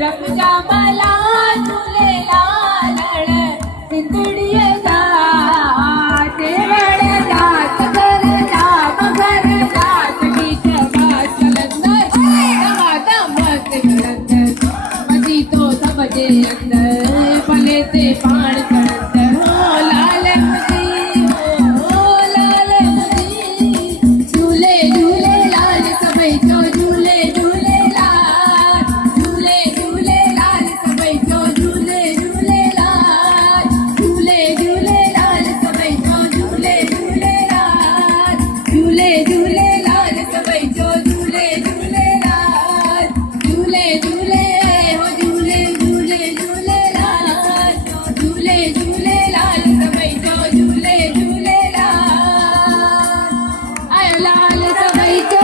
रंग जामला झूलेलाल सिंधड़ीअ जा टेवड़ जात घर जा मगर जात बीच जलंधर दमादम जलंधर मजी तो सब जे अंदर भले से पाण चढ़ंदर हो लाल मुजी हो लाल मुजी झूले झूलेलाल सभई जो झूले झूलेलाल झूले झूलेलाल सभई जो झूले झूलेलाल झूले झूलेलाल सभई जो झूले झूलेलाल झूले झूलेलाल सभई जो झूले झूलेलाल झूले झूले हो झूले झूले झूलेलाल झूले झूलेलाल सभई जो झूले झूलेलाल आयो लाल सभई जो